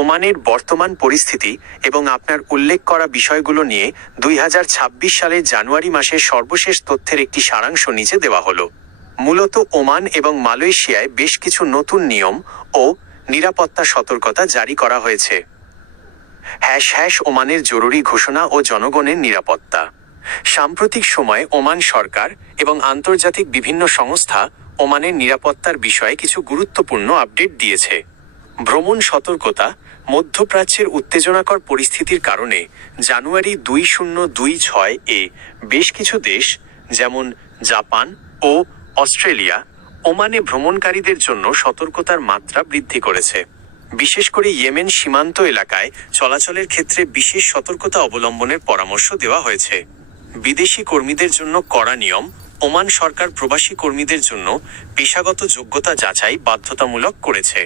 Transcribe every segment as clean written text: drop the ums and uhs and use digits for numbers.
ওমানের বর্তমান পরিস্থিতি এবং আপনার উল্লেখ করা বিষয়গুলো নিয়ে 2026 সালের জানুয়ারি মাসের সর্বশেষ তথ্যের একটি সারাংশ নিচে দেওয়া হলো। মূলত ওমান এবং মালয়েশিয়ায় বেশ কিছু নতুন নিয়ম ও নিরাপত্তা সতর্কতা জারি করা হয়েছে। ওমানের জরুরি ঘোষণা ও জনগণের নিরাপত্তা। সাম্প্রতিক সময়ে ওমান সরকার এবং আন্তর্জাতিক বিভিন্ন সংস্থা ওমানের নিরাপত্তার বিষয়ে কিছু গুরুত্বপূর্ণ আপডেট দিয়েছে। ভ্রমণ সতর্কতা। মধ্যপ্রাচ্যের উত্তেজনাকর পরিস্থিতির কারণে জানুয়ারি 2026 বেশ কিছু দেশ যেমন জাপান ও অস্ট্রেলিয়া ওমানে ভ্রমণকারীদের জন্য সতর্কতার মাত্রা বৃদ্ধি করেছে। বিশেষ করে ইয়েমেন সীমান্ত এলাকায় চলাচলের ক্ষেত্রে বিশেষ সতর্কতা অবলম্বনের পরামর্শ দেওয়া হয়েছে। বিদেশি কর্মীদের জন্য কড়া নিয়ম। ওমান সরকার প্রবাসী কর্মীদের জন্য পেশাগত যোগ্যতা যাচাই বাধ্যতামূলক করেছে।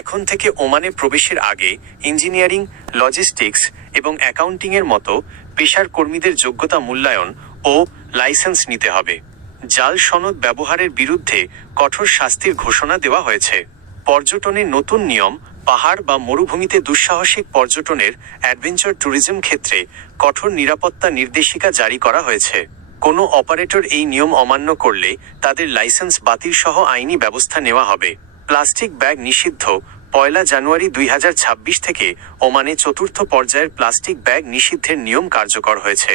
এখন থেকে ওমানে প্রবেশের আগে ইঞ্জিনিয়ারিং, লজিস্টিক্স এবং অ্যাকাউন্টিংয়ের মতো পেশার কর্মীদের যোগ্যতা মূল্যায়ন ও লাইসেন্স নিতে হবে। জাল সনদ ব্যবহারের বিরুদ্ধে কঠোর শাস্তির ঘোষণা দেওয়া হয়েছে। পর্যটনের নতুন নিয়ম। পাহাড় বা মরুভূমিতে দুঃসাহসিক পর্যটনের অ্যাডভেঞ্চার ট্যুরিজম ক্ষেত্রে কঠোর নিরাপত্তা নির্দেশিকা জারি করা হয়েছে। কোনো অপারেটর এই নিয়ম অমান্য করলে তাদের লাইসেন্স বাতিল সহ আইনি ব্যবস্থা নেওয়া হবে। প্লাস্টিক ব্যাগ নিষিদ্ধ। 1 জানুয়ারি 2026 থেকে ওমানে চতুর্থ পর্যায়ের প্লাস্টিক ব্যাগ নিষিদ্ধের নিয়ম কার্যকর হয়েছে।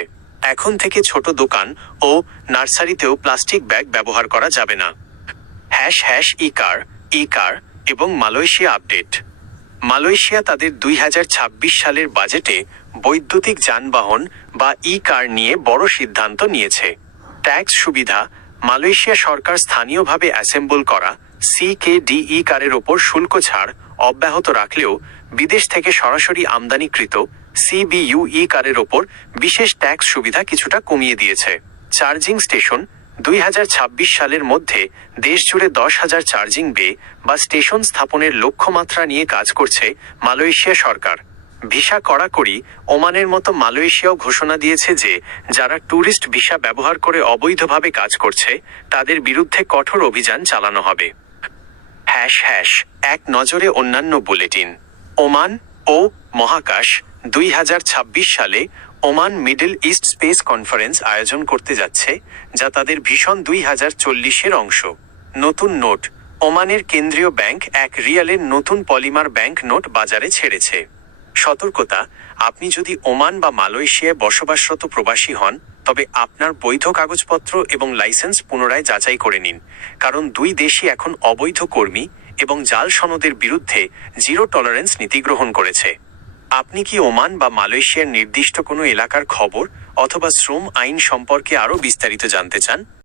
এখন থেকে ছোট দোকান ও নার্সারিতেও প্লাস্টিক ব্যাগ ব্যবহার করা যাবে না। ই কার এবং মালয়েশিয়া আপডেট। মালয়েশিয়া তাদের 2026 সালের বাজেটে বৈদ্যুতিক যানবাহন বা ই কার নিয়ে বড় সিদ্ধান্ত নিয়েছে। ট্যাক্স সুবিধা। মালয়েশিয়া সরকার স্থানীয়ভাবে অ্যাসেম্বল করা ই কারের ওপর শুল্ক ছাড় অব্যাহত রাখলেও বিদেশ থেকে সরাসরি আমদানিকৃত ই কারের ওপর বিশেষ ট্যাক্স সুবিধা কিছুটা কমিয়ে দিয়েছে। Charging station. 2026 সালের মধ্যে দেশজুড়ে 10,000 চার্জিং বে বা স্টেশন স্থাপনের লক্ষ্যমাত্রা নিয়ে কাজ করছে মালয়েশিয়া সরকার। ভিসা কড়াকড়ি। ওমানের মতো মালয়েশিয়াও ঘোষণা দিয়েছে যে যারা ট্যুরিস্ট ভিসা ব্যবহার করে অবৈধভাবে কাজ করছে তাদের বিরুদ্ধে কঠোর অভিযান চালানো হবে। এক নজরে অন্যান্য বুলেটিন। ওমান ও মহাকাশ। 2026 সালে Oman middle east space conference আয়োজন করতে যাচ্ছে, যা তাদের ভিশন 2040-এর অংশ। নতুন নোট। ওমানের কেন্দ্রীয় ব্যাংক 1 রিয়ালের নতুন পলিমার ব্যাংক নোট বাজারে ছেড়েছে। সতর্কতা। আপনি যদি ওমান বা মালয়েশিয়ায় বসবাসরত প্রবাসী হন তবে আপনার বৈধ কাগজপত্র এবং লাইসেন্স পুনরায় যাচাই করে নিন, কারণ দুই দেশই এখন অবৈধ কর্মী এবং জাল সনদের বিরুদ্ধে জিরো টলারেন্স নীতি গ্রহণ করেছে। আপনি কি ওমান বা মালয়েশিয়ার নির্দিষ্ট কোনো এলাকার খবর অথবা শ্রম আইন সম্পর্কে আরও বিস্তারিত জানতে চান?